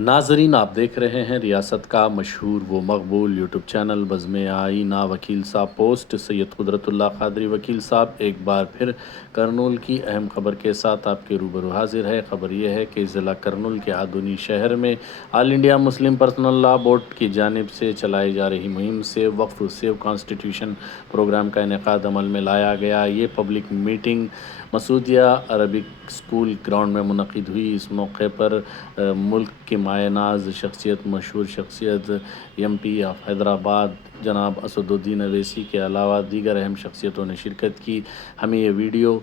नाजरीन, आप देख रहे हैं रियासत का मशहूर व मकबूल यूट्यूब चैनल बज़्म आईना। वकील साहब पोस्ट सैयद कुदरतुल्लाह क़ादरी वकील साहब एक बार फिर करनूल की अहम खबर के साथ आपके रूबरू हाजिर है। खबर यह है कि ज़िला करनूल के आधुनी शहर में all India Muslim personal law board की जानिब से चलाई जा रही मुहिम से वक्फ सेव कॉन्स्टिट्यूशन प्रोग्राम का इनेकाद अमल में लाया गया। ये public meeting Masoodia Arabic school ground में मुनक़िद हुई। इस मौके पर मुल्क के मायनाज शख्सियत, मशहूर शख्सियत MP ऑफ हैदराबाद जनाब असदुद्दीन अवैसी के अलावा दीगर अहम शख्सियतों ने शिरकत की। हमें ये वीडियो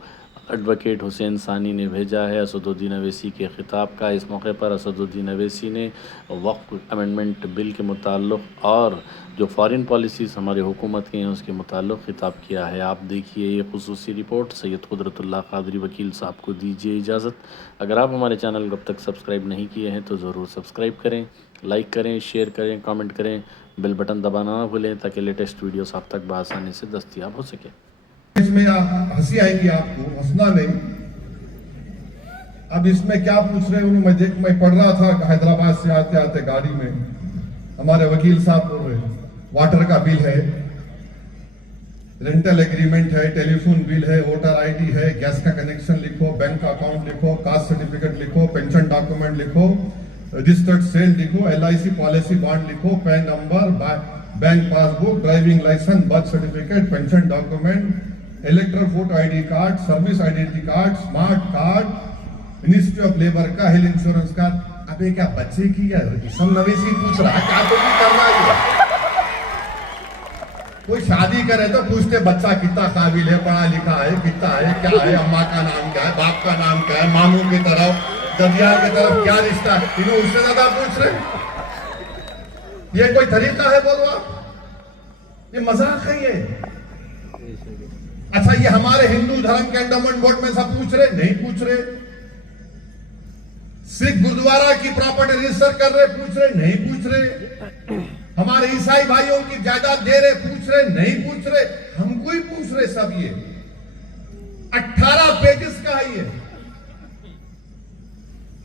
एडवोकेट हुसैन सानी ने भेजा है असदुद्दीन अवैसी के ख़िताब का। इस मौके पर असदुद्दीन अवैसी ने वक्फ अमेंडमेंट बिल के मुताल्लिक़ और जो फ़ॉरेन पॉलिसीज़ हमारे हुकूमत की हैं उसके मुताल्लिक़ ख़िताब किया है। आप देखिए ये खुसूसी रिपोर्ट। सैयद कुदरतुल्लाह क़ादरी वकील साहब को दीजिए इजाज़त। अगर आप हमारे चैनल को अब तक सब्सक्राइब नहीं किए हैं तो ज़रूर सब्सक्राइब करें, लाइक करें, शेयर करें, कमेंट करें, बेल बटन दबाना ना भूलें ताकि लेटेस्ट वीडियोस आप तक बआसानी से दस्तयाब हो सके। इसमें हंसी आएगी आपको, हंसना नहीं। अब इसमें क्या पूछ रहे हैं? मैं पढ़ रहा था हैदराबाद से आते आते गाड़ी में, हमारे वकील साहब बोल रहे वाटर का बिल है, रेंटल एग्रीमेंट है, टेलीफोन बिल है, वोटर ID है, गैस का कनेक्शन लिखो, बैंक अकाउंट लिखो, कास्ट सर्टिफिकेट लिखो, पेंशन डॉक्यूमेंट लिखो, रजिस्टर्ड सेल लिखो, LIC पॉलिसी बॉन्ड लिखो, PAN number, bank passbook, driving licence, birth certificate, pension document, electoral vote ID card, service identity card, smart card, ministry of labour का, health insurance card. अबे क्या बच्चे की या सब नवेसी पूछ रहा है? क्या तो नहीं करना है? कोई शादी करे तो पूछते बच्चा कितना काबिल है, पढ़ा लिखा है, कितना है, क्या है, अम्मा का नाम क्या है, बाप का नाम क्या है, मामू की तरफ, ददिया की तरफ क्या रिश्ता है, इन्हों उससे ज्यादा पूछ रहे। ये कोई तरीका है? बोलो आप, ये मजाक है ये। अच्छा, ये हमारे हिंदू धर्म के एंडोमेंट बोर्ड में सब पूछ रहे? नहीं पूछ रहे। सिख गुरुद्वारा की प्रॉपर्टी रजिस्टर कर रहे? पूछ रहे? नहीं पूछ रहे। हमारे ईसाई भाइयों की जायदाद दे रहे? पूछ रहे? नहीं पूछ रहे। हमको ही पूछ रहे सब। ये 18 पेजेस का है। ये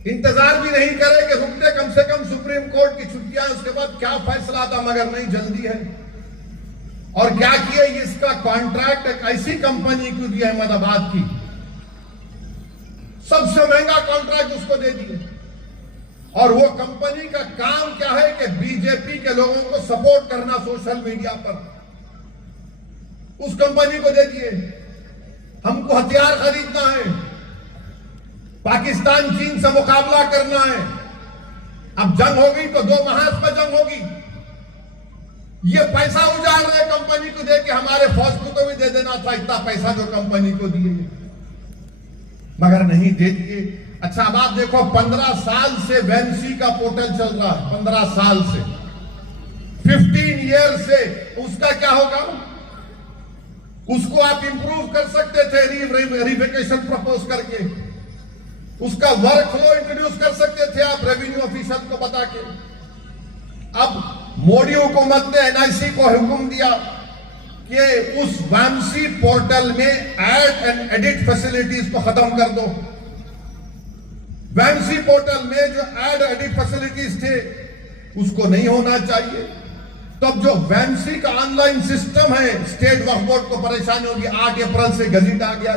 इंतजार भी नहीं करे कि रुकते कम से कम सुप्रीम कोर्ट की छुट्टियां, उसके बाद क्या फैसला था, मगर नहीं, जल्दी है। और क्या किया, इसका कॉन्ट्रैक्ट एक ऐसी कंपनी को दिया अहमदाबाद की, सबसे महंगा कॉन्ट्रैक्ट उसको दे दिए। और वो कंपनी का काम क्या है कि बीजेपी के लोगों को सपोर्ट करना सोशल मीडिया पर, उस कंपनी को दे दिए। हमको हथियार खरीदना है, पाकिस्तान चीन से मुकाबला करना है। अब जंग होगी तो 2 महाज पर जंग होगी। ये पैसा उजाड़ रहे कंपनी को दे के, हमारे फौज को तो भी दे देना था इतना पैसा जो कंपनी को दिए, मगर नहीं दे दिए। अच्छा, अब आप देखो 15 साल से वैंसी का पोर्टल चल रहा है, 15 साल से, 15 ईयर से। उसका क्या होगा? उसको आप इंप्रूव कर सकते थे वेरिफिकेशन प्रपोज करके, उसका वर्क फ्लो इंट्रोड्यूस कर सकते थे आप रेवेन्यू ऑफिसर को बता के। अब मोदी हुकूमत ने NIC को हुक्म दिया कि उस वैंसी पोर्टल में ऐड एंड एडिट फैसिलिटीज को खत्म कर दो। वैंसी पोर्टल में जो ऐड एडिट फैसिलिटीज थे उसको नहीं होना चाहिए। तब जो वैंसी का ऑनलाइन सिस्टम है, स्टेट वक्फ बोर्ड को परेशानी होगी। 8 अप्रैल से गजट आ गया।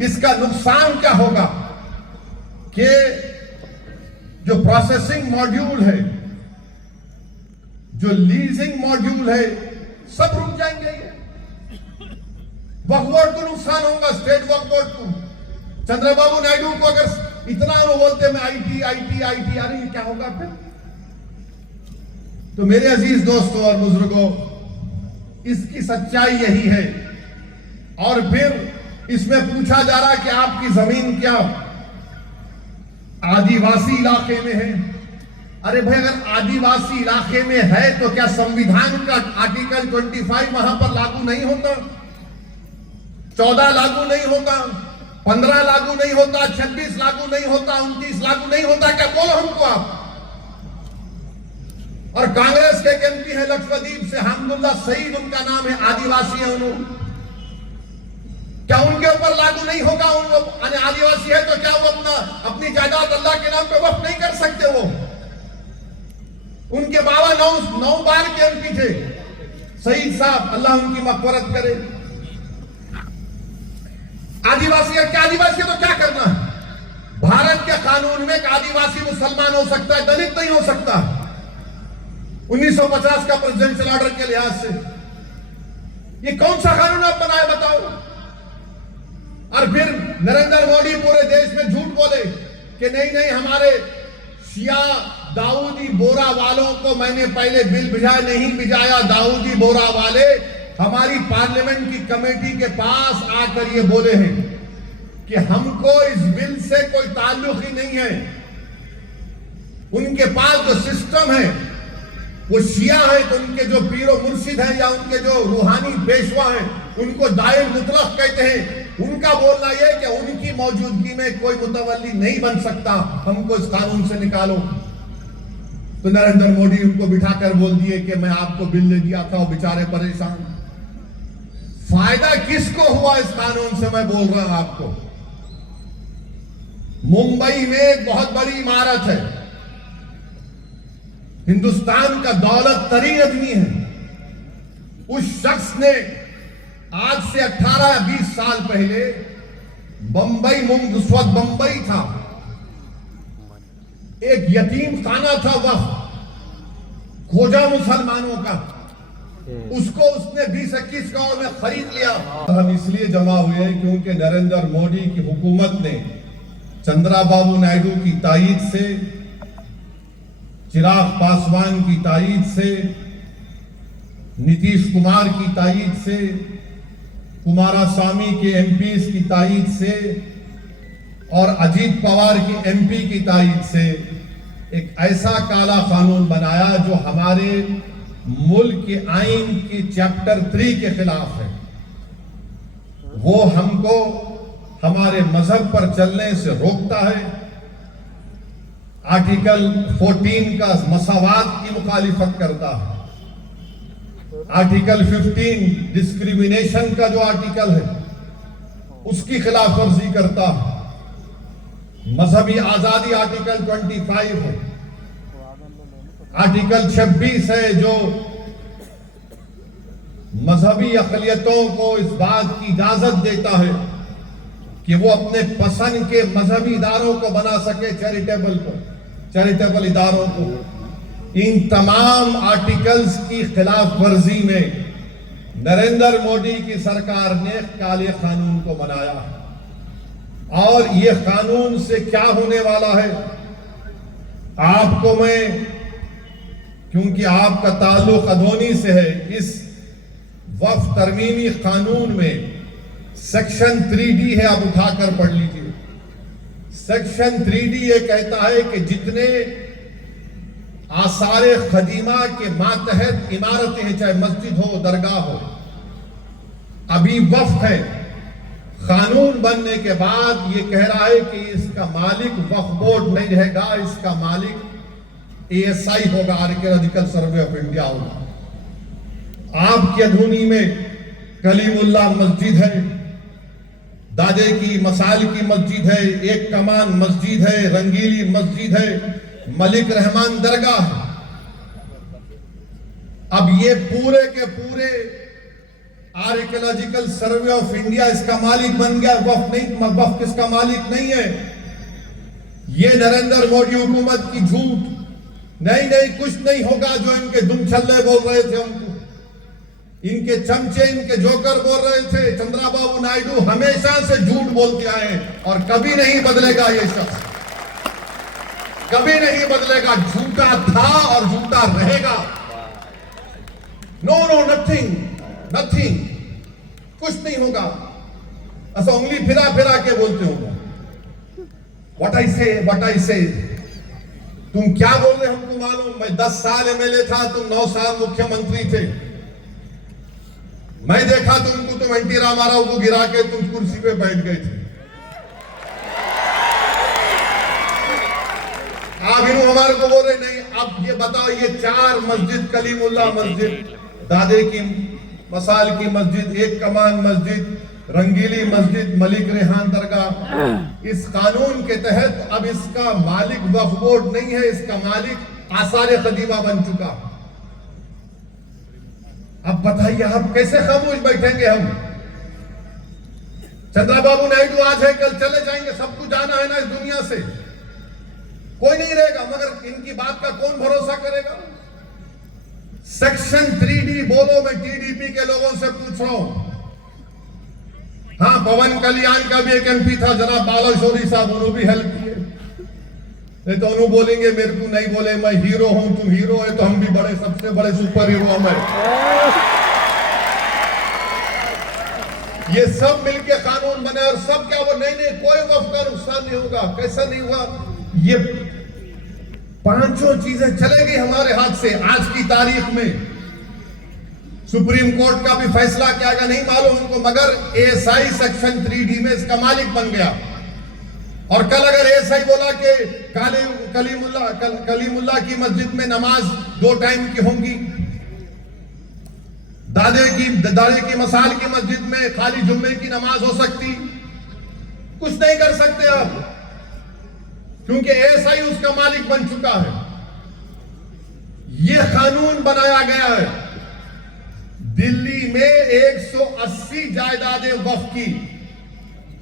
इसका नुकसान क्या होगा कि जो प्रोसेसिंग मॉड्यूल है, जो लीजिंग मॉड्यूल है, सब रुक जाएंगे। वक्फ बोर्ड को नुकसान होगा, स्टेट वक्फ बोर्ड को। चंद्रबाबू नायडू को अगर इतना वो बोलते मैं IT अरे ये क्या होगा फिर? तो मेरे अजीज दोस्तों और बुजुर्गों, इसकी सच्चाई यही है। और फिर इसमें पूछा जा रहा है कि आपकी जमीन क्या आदिवासी इलाके में है? अरे भाई, अगर आदिवासी इलाके में है तो क्या संविधान का आर्टिकल 25 वहां पर लागू नहीं होता? 14 लागू नहीं होता? 15 लागू नहीं होता? 26 लागू नहीं होता? 29 लागू नहीं होता? क्या बोलो हमको आप? और कांग्रेस के MP है लक्षद्वीप से, हमदुल्ला सईद उनका नाम है, आदिवासी है उन्होंने। क्या उनके ऊपर लागू नहीं होगा? आदिवासी है तो क्या वो अपनी जायदाद अल्लाह के नाम पे वक्फ नहीं कर सकते? वो उनके बाबा 9 बार के एमपी थे, सईद साहब, अल्लाह उनकी मग़फ़िरत करे। आदिवासी तो क्या करना है? भारत के कानून में एक आदिवासी मुसलमान हो सकता है, दलित नहीं हो सकता। 1950 का प्रेसिडेंशियल ऑर्डर के लिहाज से ये कौन सा कानून आप बनाए बताओ? और फिर नरेंद्र मोदी पूरे देश में झूठ बोले कि नहीं हमारे शिया दाऊदी बोरा वालों को मैंने पहले बिल भिजाया, नहीं भिजाया। दाऊदी बोरा वाले हमारी पार्लियामेंट की कमेटी के पास आकर ये बोले हैं कि हमको इस बिल से कोई ताल्लुक ही नहीं है। उनके पास जो सिस्टम है वो शिया है, तो उनके जो पीरो मुर्शिद हैं या उनके जो रूहानी पेशवा हैं उनको दायर मुतलक कहते हैं। उनका बोलना यह कि उनकी मौजूदगी में कोई मुतवल्ली नहीं बन सकता, हमको इस कानून से निकालो। तो नरेंद्र मोदी उनको बिठाकर बोल दिए कि मैं आपको बिल ले दिया था, वो बेचारे परेशान। फायदा किसको हुआ इस कानून से? मैं बोल रहा हूं आपको। मुंबई में एक बहुत बड़ी इमारत है, हिंदुस्तान का दौलत तरीन आदमी है। उस शख्स ने आज से 18-20 साल पहले उस वक्त बंबई था, एक यतीम खाना था वक्त खोजा मुसलमानों का, उसको उसने 20-21 गांव में खरीद लिया। हम इसलिए जमा हुए क्योंकि नरेंद्र मोदी की हुकूमत ने चंद्राबाबू नायडू की तायीद से, चिराग पासवान की तायीद से, नीतीश कुमार की तायीद से, कुमारास्वामी के एमपीज की तायीद से और अजीत पवार की एमपी की तायीद से एक ऐसा काला कानून बनाया जो हमारे मुल्क के आईन के चैप्टर 3 के खिलाफ है। वो हमको हमारे मजहब पर चलने से रोकता है। आर्टिकल 14 का मसावात की मुखालिफत करता है। आर्टिकल 15 डिस्क्रिमिनेशन का जो आर्टिकल है उसकी खिलाफ वर्जी करता है। मजहबी आजादी आर्टिकल 25 है। आर्टिकल 26 है जो मजहबी अक़लियतों को इस बात की इजाजत देता है कि वो अपने पसंद के मजहबी इदारों को बना सके, चैरिटेबल इदारों को। इन तमाम आर्टिकल्स की खिलाफ वर्जी में नरेंद्र मोदी की सरकार ने काले कानून को बनाया। और ये कानून से क्या होने वाला है आपको मैं, क्योंकि आपका ताल्लुक अधोनी से है, इस वक्फ तरमीमी कानून में सेक्शन 3D है, आप उठाकर पढ़ लीजिए। सेक्शन 3D ये कहता है कि जितने आसारे खदीमा के मातहत इमारतें हैं, चाहे मस्जिद हो, दरगाह हो, अभी वक्फ है, कानून बनने के बाद ये कह रहा है कि इसका मालिक वक्फ बोर्ड नहीं रहेगा, इसका मालिक ASI होगा, आर्कियोलॉजिकल सर्वे ऑफ इंडिया होगा। आपकी अधूनी में कलीमुल्लाह मस्जिद है, दादे की मसाल की मस्जिद है, एक कमान मस्जिद है, रंगीली मस्जिद है, मलिक रहमान दरगाह है। अब ये पूरे के पूरे आर्कियोलॉजिकल सर्वे ऑफ इंडिया इसका मालिक बन गया, वक्फ नहीं। वक्फ किसका मालिक नहीं है। ये नरेंद्र मोदी हुकूमत की झूठ। नहीं कुछ नहीं होगा जो इनके दुम छल्ले बोल रहे थे हमको, इनके चमचे, इनके जोकर बोल रहे थे। चंद्राबाबू नायडू हमेशा से झूठ बोलते आए हैं और कभी नहीं बदलेगा ये शख्स, कभी नहीं बदलेगा। झूठा था और झूठा रहेगा। नो नथिंग, कुछ नहीं होगा। ऐसा उंगली फिरा के बोलते होगा, व्हाट आई से। तुम क्या बोल रहे हमको मालूम। मैं 10 साल MLA था, तुम 9 साल मुख्यमंत्री थे। मैं देखा तुमको, तुम एनटी रामाराव को गिरा के तुम कुर्सी पे बैठ गए थे। आप इन हमारे को बोल रहे नहीं। अब ये बताओ, ये 4 मस्जिद, कलीमुल्लाह मस्जिद, दादे की मसाल की मस्जिद, एक कमान मस्जिद, रंगीली मस्जिद, मलिक रेहान दरगाह, इस कानून के तहत अब इसका मालिक वक्फ बोर्ड नहीं है, इसका मालिक आसार कदीमा बन चुका। अब बताइए आप कैसे खामोश बैठेंगे हम? चंद्रबाबू नायडू आज है कल चले जाएंगे, सबको जाना है ना इस दुनिया से, कोई नहीं रहेगा, मगर इनकी बात का कौन भरोसा करेगा? सेक्शन 3D बोलो, मैं टीडीपी के लोगों से पूछ रहा हूं। हाँ, पवन कल्याण का भी एक एमपी था जनाब बालाशोरी साहब, उन्होंने भी हेल्प किए। नहीं तो उन्होंने बोलेंगे मेरे को नहीं बोले, मैं हीरो हूं, तुम हीरो है तो हम भी बड़े, सबसे बड़े सुपर हीरो हमें। ये सब मिलके कानून बने और सब क्या वो नहीं कोई वक्त का नुकसान नहीं होगा। कैसा नहीं हुआ? ये पांचों चीजें चलेगी हमारे हाथ से। आज की तारीख में सुप्रीम कोर्ट का भी फैसला क्या आएगा नहीं मालूम हमको, मगर एएसआई सेक्शन 3D में इसका मालिक बन गया। और कल अगर एएसआई बोला कि कलीमुल्ला की मस्जिद में नमाज 2 टाइम की होंगी, दादे की मसाल की मस्जिद में खाली जुम्मे की नमाज हो सकती, कुछ नहीं कर सकते आप, क्योंकि एएसआई उसका मालिक बन चुका है। यह कानून बनाया गया है। दिल्ली में 180 जायदादें वक्फ की।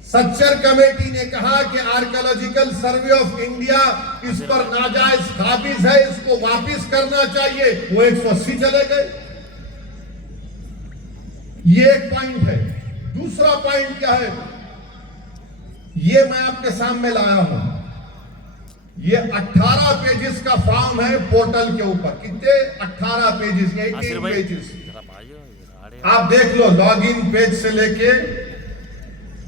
सच्चर कमेटी ने कहा कि आर्कियोलॉजिकल सर्वे ऑफ इंडिया इस पर नाजायज काबिज है, इसको वापिस करना चाहिए। वो 180 चले गए। ये एक पॉइंट है। दूसरा पॉइंट क्या है? ये मैं आपके सामने लाया हूं। ये 18 पेजेस का फॉर्म है पोर्टल के ऊपर। कितने? 18 पेजेस, 18 पेजेस। आप देख लो लॉगिन पेज से लेके,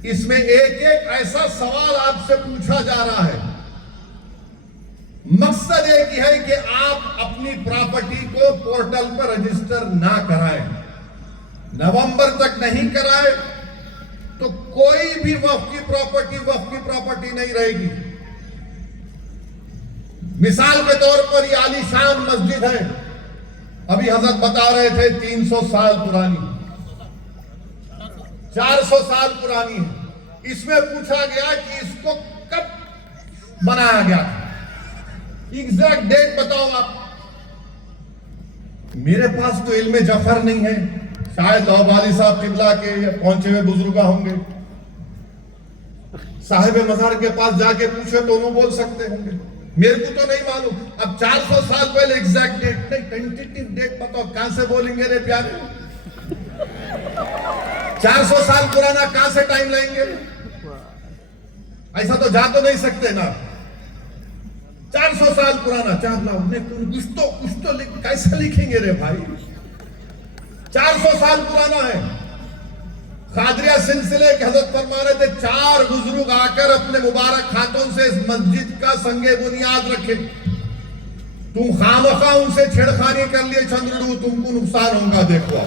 इसमें एक एक ऐसा सवाल आपसे पूछा जा रहा है। मकसद एक ही है कि आप अपनी प्रॉपर्टी को पोर्टल पर रजिस्टर ना कराएं। नवंबर तक नहीं कराए तो कोई भी वक्फ की प्रॉपर्टी नहीं रहेगी। मिसाल के तौर पर ये आलीशान मस्जिद है, अभी हजरत बता रहे थे 300 साल पुरानी, 400 साल पुरानी है। इसमें पूछा गया कि इसको कब बनाया गया था, एग्जैक्ट डेट बताओ आप। मेरे पास तो इल्मे जफर नहीं है, शायद लौबाली साहब किबला के पहुंचे हुए बुजुर्ग होंगे, साहिब मजार के पास जाके पूछे तो उन्होंने बोल सकते होंगे, मेरे को तो नहीं मालूम। अब 400 साल पहले एग्जैक्ट डेट नहीं, टेंटेटिव डेट बताओ, कहां से बोलेंगे रे प्यारे? 400 साल पुराना कहां से टाइम लेंगे? ऐसा तो जा तो नहीं सकते ना। 400 साल पुराना, 4 लाख कुछ तो कैसे लिखेंगे रे भाई? 400 साल पुराना है। कादरिया सिलसिले के हजरत फरमा रहे थे 4 बुजुर्ग आकर अपने मुबारक हाथों से इस मस्जिद का संगे बुनियाद रखे। तुम खामखा उनसे छेड़खानी कर लिए चंद्रडू, तुमको नुकसान होगा। देखो